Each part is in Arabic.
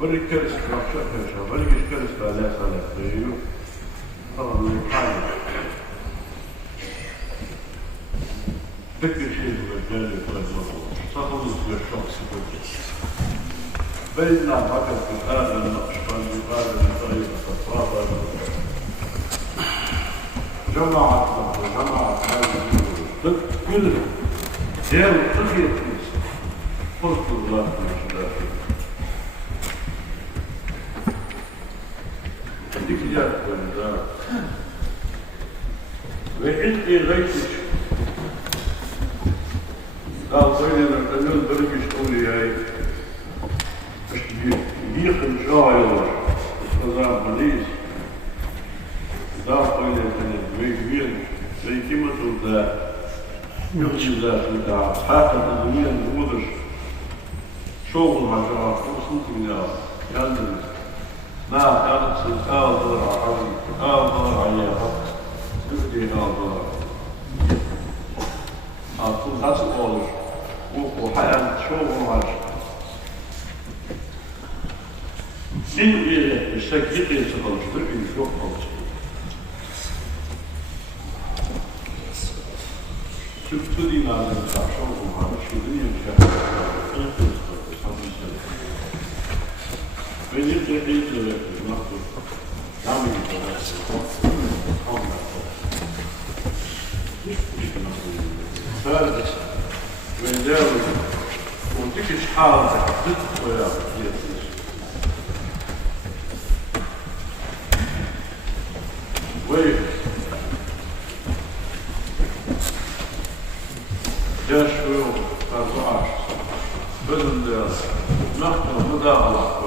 ولك كرس رفشة فيشا ولك كرس فلا سالك فيو طبعا من الحاجة فكر شيء بالجانب والموضوع صخص بالشخص بالجانب بيننا فقط في هذا النقشبان بهذا الطريقة الصفراء جماعة هذه كلهم ديروا تغيير كنيسة فرص الله من الشدافين ديك جات بالدار وعندي غيتش قال بيننا القانون برجش قولي هاي باش يبيق الجايلر نظام بوليس دار بيننا القانون زي كيما تقول يغشي ذات الدعاء حاكم الدنيا النموذج شغل مجرى وصلت من يالدن ما كانت سلطان عليها تبدي هذا أقول هذا قولش وحياة شغل مجرى من غيره الشكل يتغلش تبقي شغل مجرى شفت لي ما نتعشوا وما شغلي مشاهد من يتحيط لك المخطوط نعمل فارس من داول وتكش حالك ضد ويا ويف جاشوا أربعة بدل نحن مداخلة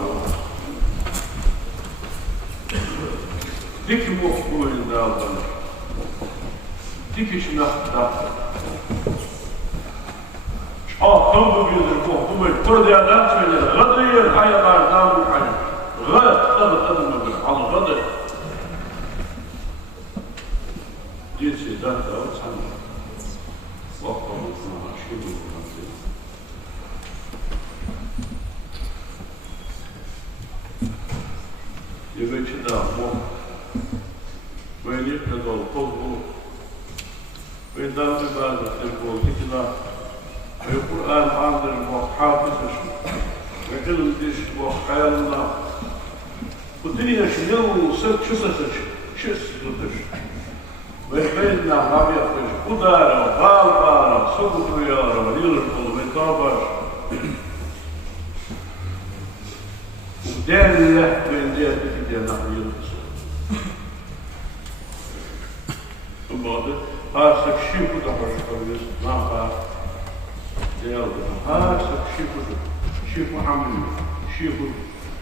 ديك مخبول داخل ديكش نحن قوم بيدركوه هم الكرد يا ناس من الغدرية الحياة دار الحياة غد قدم على الغدر دي سيدات أو سنة وقتها مصنع شبه المنزل يبقى كده أمور وين يبتدى القلب وين دام عبادة القلب كده القرآن عندنا وحافظ وعلم ديش وخيالنا والدنيا شنو شو ستش ويبيننا رابع فيش قدارة وغالبارة سقط ريارة وليل القلب ويطابر ودان الله وين دير بكده نحن يلبسه ثم هاسك شيء كده فرشقه ما هاسك شيء كده شيء محمد شيء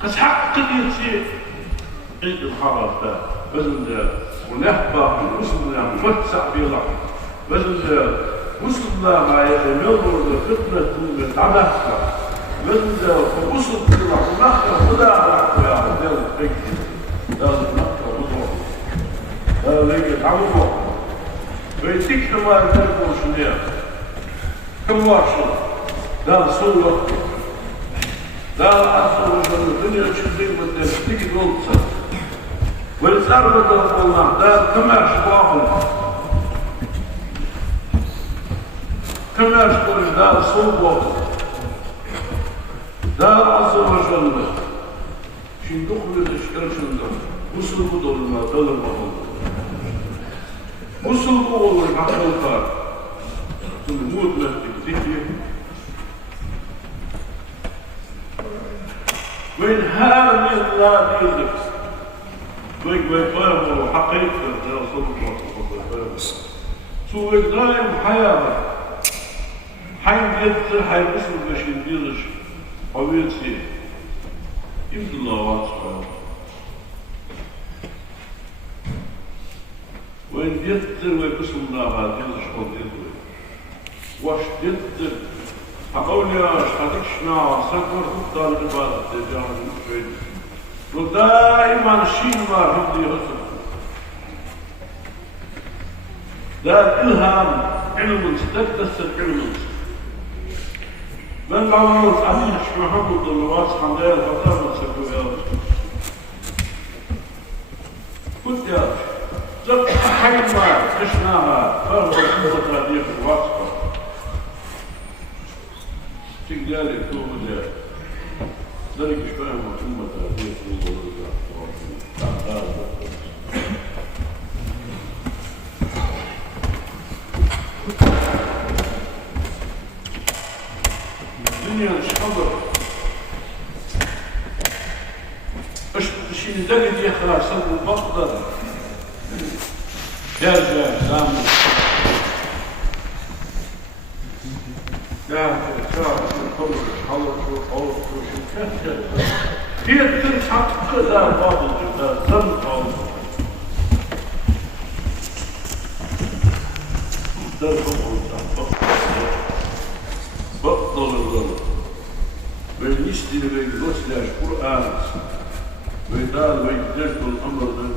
كده حق قد يصير عند الحرارة ده بزن ونحبه وصلنا مفتسع بيضع بزن وصلنا مع يتنظر لفتنة من عمسة بزن وصل بيضع ونخر ولا عرق يا رجال الفكر لازم نخر وضوح لازم يتعمل ويتيك ما يتنظر شنيا كم واشر ده صورة ده أصل وجه الدنيا تشدين بدنا تيجي تنصر والإسلام بدأ الله ده كما أشباههم كما أشبه ده صوبه ده عز وجل شين دخل الإشكال شنده وصل بدل ما دل المحل وصل بقول الحقيقة تنموت لتكتيكي وين هذا من الله بيدك ويقاموا حقيقة يا رسول الله سوى دائم حياة حين يدخل حين اسم بشين بيرش حويتي يمد الله واسفه وين يدخل ويقسم الله هذا بيرش حويتي واش يدخل أقول يا أشهدك شناع سكر خطة العبادة تجاه المشهد ودائما شيء ما بدي يغسل ده إلهام علم تكتسب علم من قالوا أمين محمد الواس حمدان فتاة سكر قلت يا زبط حيما عشناها فرض الخطة هذه في الواسطة تقدر يكون ذلك فهم وكلمة هذه في الدنيا مش حضر الشيء اللي يا خلاص البقدر جاء سامي جاء هي تنحق كذا بعض الجدال زمن بطل الغلط ويشتري ويغسل القرآن ويقال ويجدد الأمر ده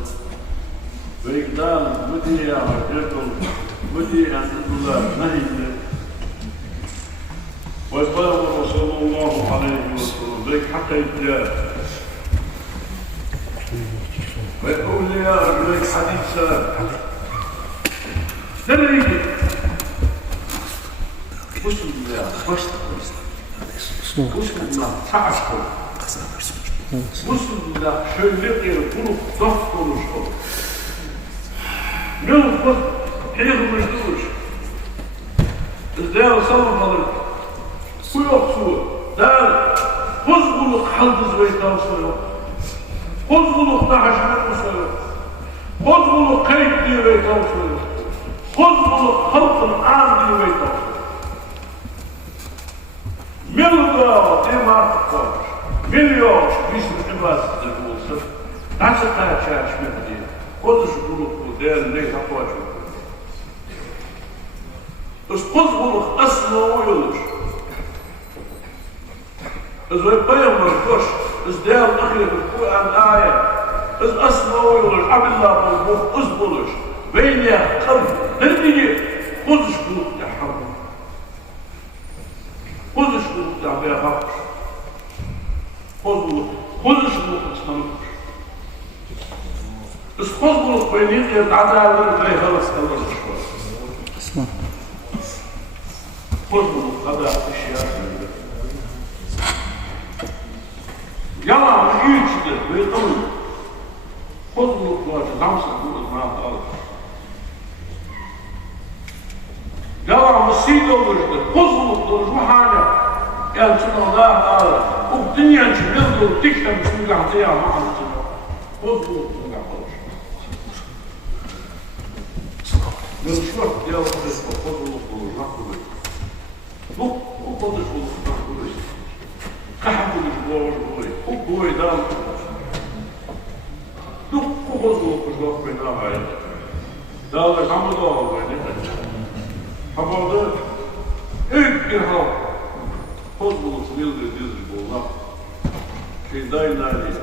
ويقال ودي أن الله نهي ويقال صلى الله عليه وسلم ذيك حق الجاه ويقول لي يا رجل حديث سلام دريك مسلم الله مسلم الله تعشقه مسلم الله şöyle bunu ضغط konuşur. Ne olur? Kıyılmış durur. İzleyen sallallahu bu yoksu. Der. Huzbuluk haldız ve iddiası yok. Huzbulukta haşmet musa yok. Huzbuluk kayıp diye ve iddiası yok. Huzbuluk halkın ağır diye ve iddiası yok. Milyon diye martık var. Milyon bizim üniversitede olsa nasıl karşılaşmak diye. Huzbuluk değerli kapatıyor. Huzbuluk asla uyulur. إذا يبين بالكش إذا نخلي بالقرآن آية إذا أسمع ويقول عبد الله بالبوخ أزبلش بين يا قلب هذه خذش بلوك تحرم خذش بلوك تعبير هبش خذش بلوك تسمنوش إذا خذ بلوك بينيك يتعدى لي خلص الله شوي اسمع خذ بلوك هذا أشياء yalan yüksüdür, bıyıkın bozulukları damsızlığın rahatları. Yalan müsid olurdur, bozulukları muhane. Gelsin Allah'a o dünya için yıldır diklemiş mügahtıya mağazına. Bozulukları yapılır. Müşvak diye olursa bozulukları yapılır. Bu bozulukları yapılır. Kahveli boğulur, o boydan çok bozuluk bozuluk bina hayır. Dağlar hamur doğal böyle. Hamurda ilk bir halk bozuluk bildir dizir boğulak. Dayınlar değil.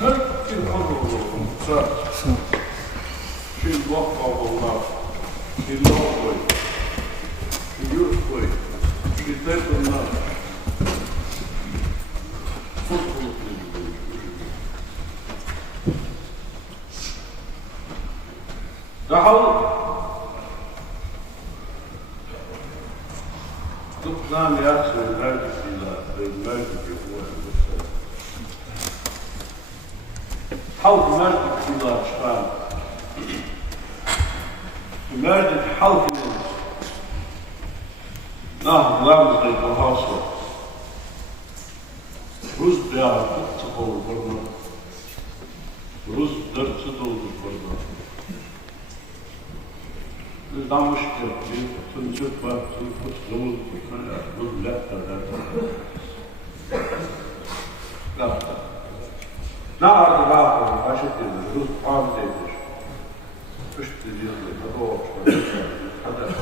Her bir hamur olursa şimdi vakfa boğulak, şimdi lağ koy, şimdi yurt koy, şimdi tepinler. Dahil Tuklan yaksı merkeziyla ve merkeziyla halk merkeziyla çıkan merkez halkının nahlarımızda bahası Rus diyafı tıkalı kurma Rus dörtçü doldu kurma Damış ki, tüncük var, tüncük zor, bu lehterden. Lehter. Ne ardı lehter, aşık edilir, Rus ağzı edilir. Üç diliyorlar, o hoşlar, hadi.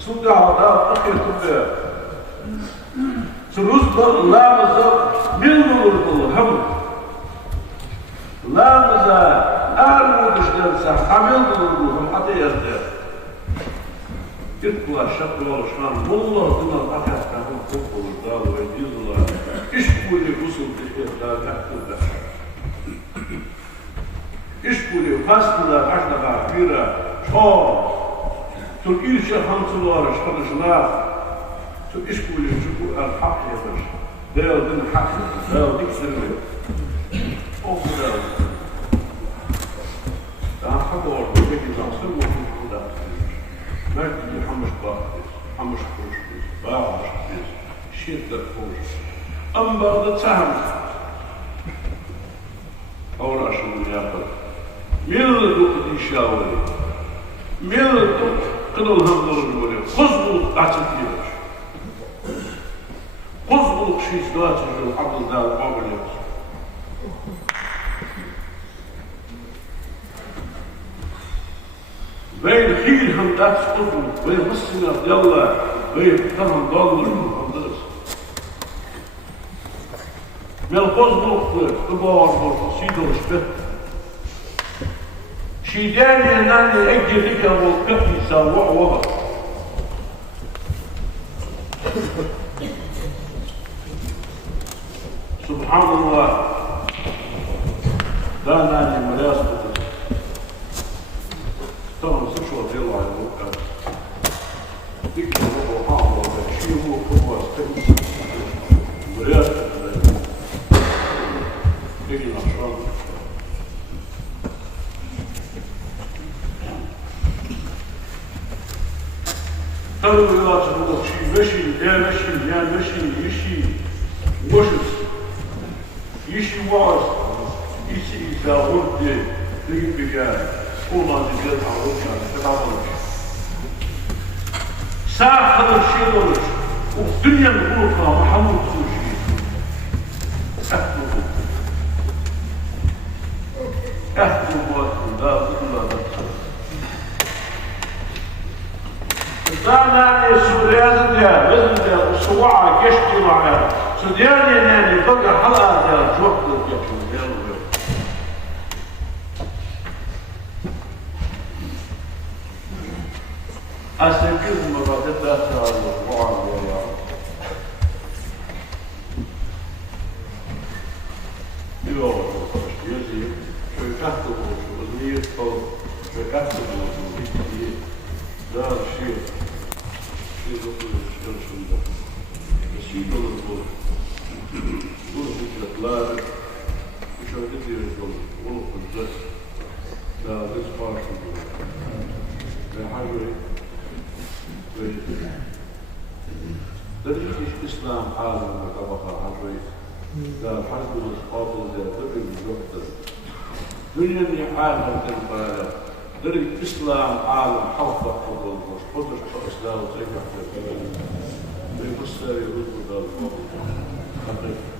Su dağda, akıl tübe. Su Rus'da, lağımıza, min bulurdu, hem. Lağımıza, Ağır dışlarsa hamil bulunduğum adı yazdı. Bir bulaşak oluşan, Mullah'ın akaslarının çok olur, dağlı ve yüzüler. İş boyu usul dişlerler, takdirler. İşbuli, fastılar, aşnağa, bira, çoğ. Tüm ilçe hamsular, çalışılar. Tüm işbuli, çünkü el-hak yapar. Değildin hak, değildik sırrı. O kadar. Daha hak orada, peki nasıl bu burada? Merkezi hamış bağırız, hamış kuruşuz, bağırız, şirket kuruşuz. Ama bağda çahım. Uğraşımını yapar. Millet dişaveri. Millet kılılhanları böyle. Kuzbuluk açıp gelir. Kuzbuluk şişli açıcı akıldan ağırlıyor. Ve hil hem ders kuzbuluk ve mısınlar yallah ve tamam doldur kandırız. Ve kuzbuluklu kıbağır borsa sidoluştu. شيدان ينال أجل لك والكفي سوعوها سبحان الله لا ناني ملاسبة طبعا سبشوا رضي الله عنه ذكر الله وحامه وشيه وقوة استقل ملاسبة يجي نحشان قالوا لا تقولوا شيء مشي لا مشي لا مشي يشي وشس يشي واس يشي إذا ورد تجيب والله تجيب عروض تتعامل ساخر الشيء ورد والدنيا الغرفة محمود سوشي أهل مواسم لا تقول لا تقول ناني سوريان ديال وزن ديال الصواعة كشتي معها سوديان ناني بقى حلقة ديال جوحد الجيشن ديال الغير أسنكيز مراتب داخل على الصواعة ديال يوه يزي شو يكتبه شو وزنية طول شو يكتبه وزنية دار الشيء الإسلام عالم وطبقة عشوائية لا الحرب والإسقاط لا درب الوقت دنيا عالم تنبالة درب الإسلام عالم حفظ حفظ قدر الإسلام وتجمع بمصر يرد ذلك حقيقة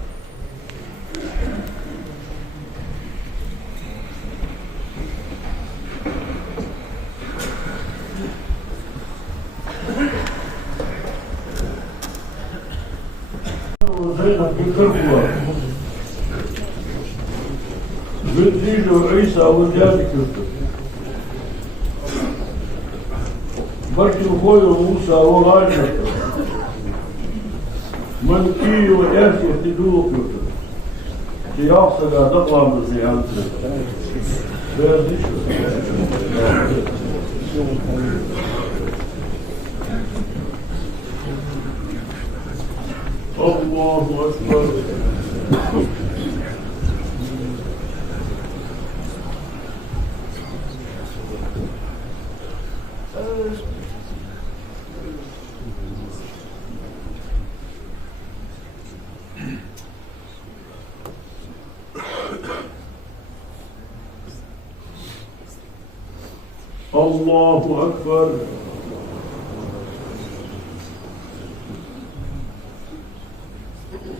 زينب بالكركوة بنتيجه عيسى والجاد كركوة بركي خوي موسى وراجع من كي ويأتي اهتدوه كركوة سياق سجا تقوى من زيانته بيردش الله أكبر الله أكبر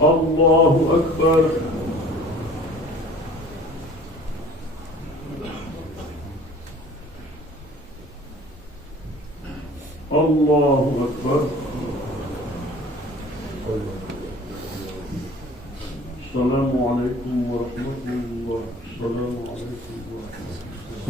الله أكبر الله أكبر السلام عليكم ورحمة الله السلام عليكم ورحمة الله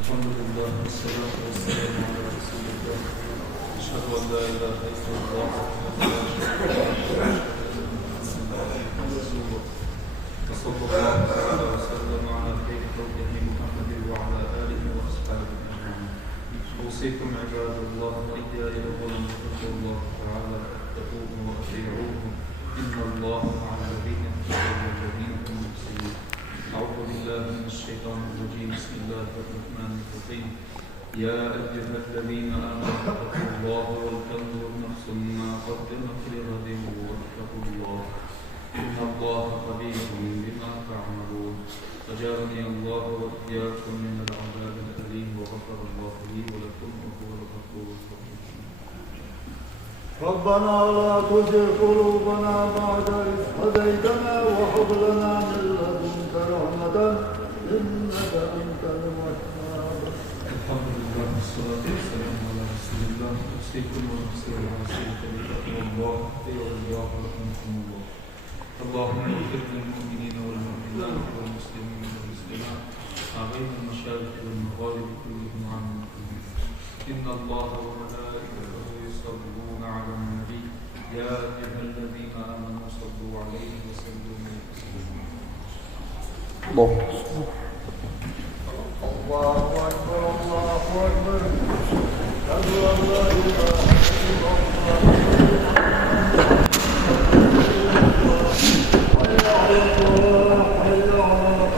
الحمد لله والصلاة والسلام على رسول الله أشهد أن لا أوصيكم عباد الله وإياي أولا بتقوى الله تعالى فاتقوه وأطيعوه إن الله مع الذين اتقوا والذين هم محسنون. أعوذ بالله من الشيطان الرجيم. بسم الله الرحمن الرحيم. يا أيها الذين آمنوا اتقوا الله ولتنظر نفس ما قدمت لغد واتقوا الله إن الله خبير بما تعملون. أجارني الله وإياكم من العذاب الأليم وغفر الله لي ولكم وهو الغفور الرحيم. ربنا لا تزغ قلوبنا بعد إذ هديتنا وهب لنا من لدنك رحمة إنك أنت الوهاب. الحمد لله والصلاة والسلام على رسول الله. أوصيكم ونفسي ووصية بتقوى الله أطيعوا الله رحمكم الله. اللهم اغفر للمؤمنين والمؤمنات والمسلمين والمسلمات ما بين المشارق والمغارب كلهم عامين. إن الله وملائكته يصلون على النبي يا أيها الذين آمنوا صلوا عليه وسلموا تسليما. الله أكبر الله أكبر أشهد أن لا إله إلا الله. حي على الصلاة حي على الفلاح قد قامت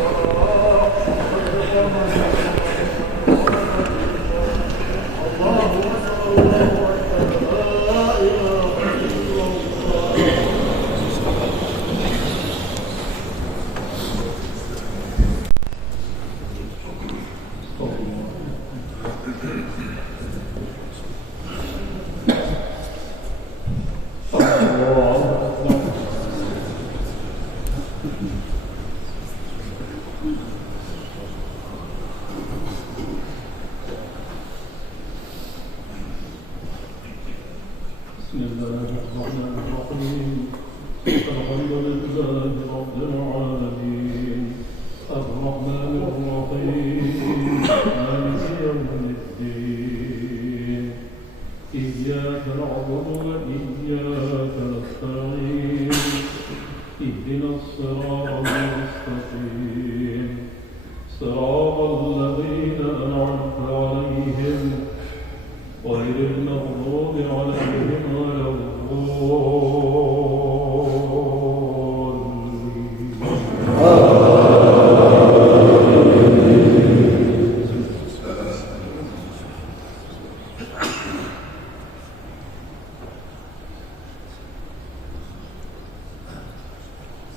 الله أكبر الله أكبر لا إله إلا الله. بسم الله الرحمن الرحيم. الحمد لله رب العالمين الرحمن الرحيم مالك يوم الدين إياك نعبد وإياك نستعين اهدنا الصراط المستقيم صراط الذين أنعمت عليهم غير المغضوب عليهم ولا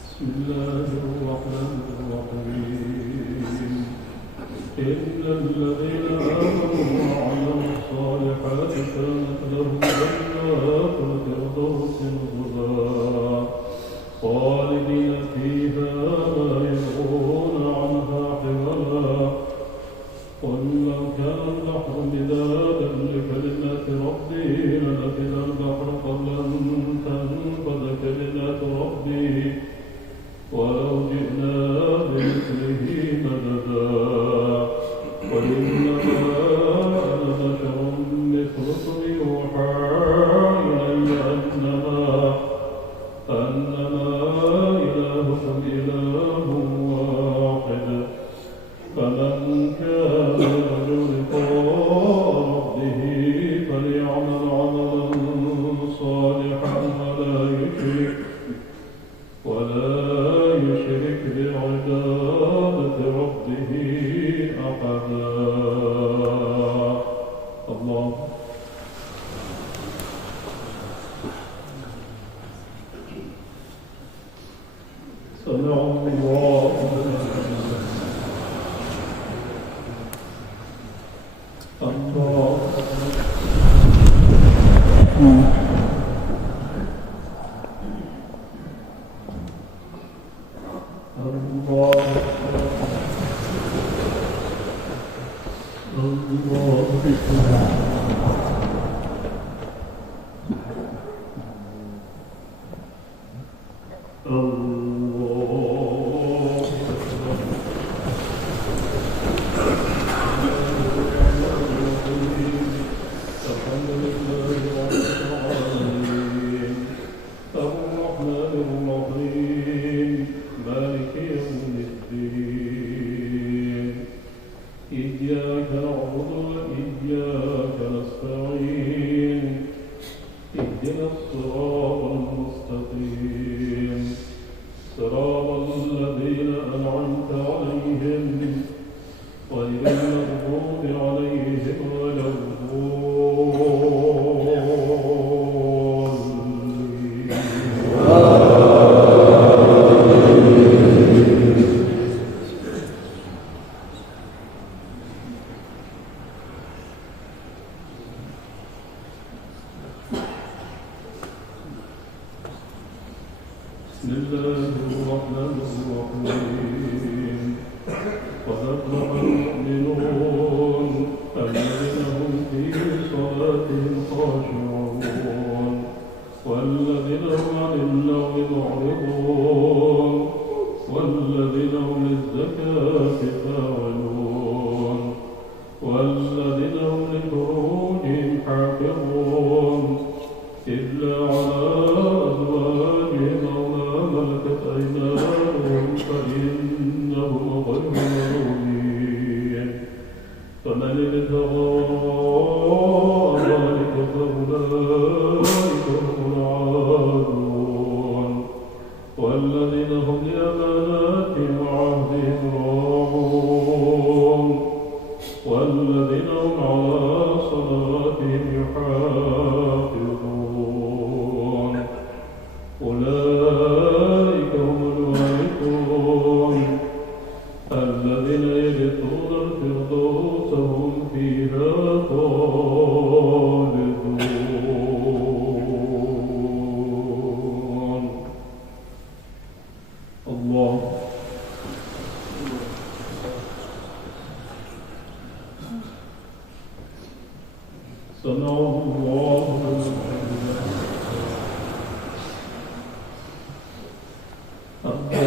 بسم الله الرحمن الرحيم. إن الذين آمنوا وعملوا الصالحات كانت لهم جنات الفردوس نزلا خالدين فيها لا يبغون عنها حولا. قل لو كان البحر مدادا لكلمات ربي لنفد البحر قبل أن تنفد كلمات ربي ولو جئنا بمثله مددا. قل إنما أنا بشر مثلكم يوحى إلي أنما أفلح المؤمنون الذين هم في صلاتهم خاشعون والذين هم عن اللغو معرضون والذين هم للزكاة فاعلون والذين هم لفروجهم حافظون إلا على أزواجهم أو ما ملكت أيمانهم فإنهم غير ملومين فمن ابتغى وراء ذلك فأولئك هم العادون والذين هم لأماناتهم وعهدهم راعون والذين هم على صلاتهم يحافظون أولئك هم الوارثون الذين يرثون الفردوس هم فيها خالدون الله سمع الله لمن حمده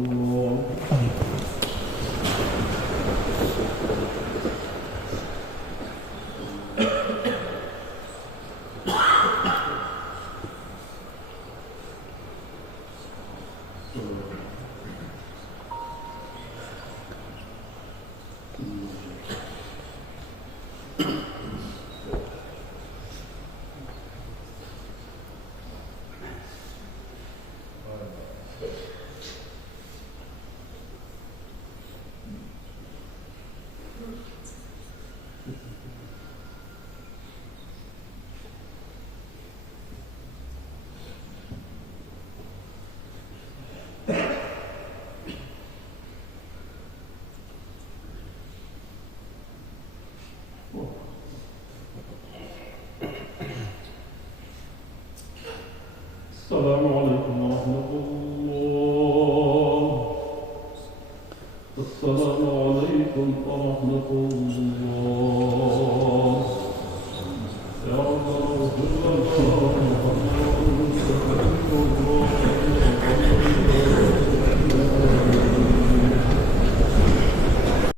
الله السلام عليكم ورحمة الله. السلام عليكم ورحمة الله. يا رب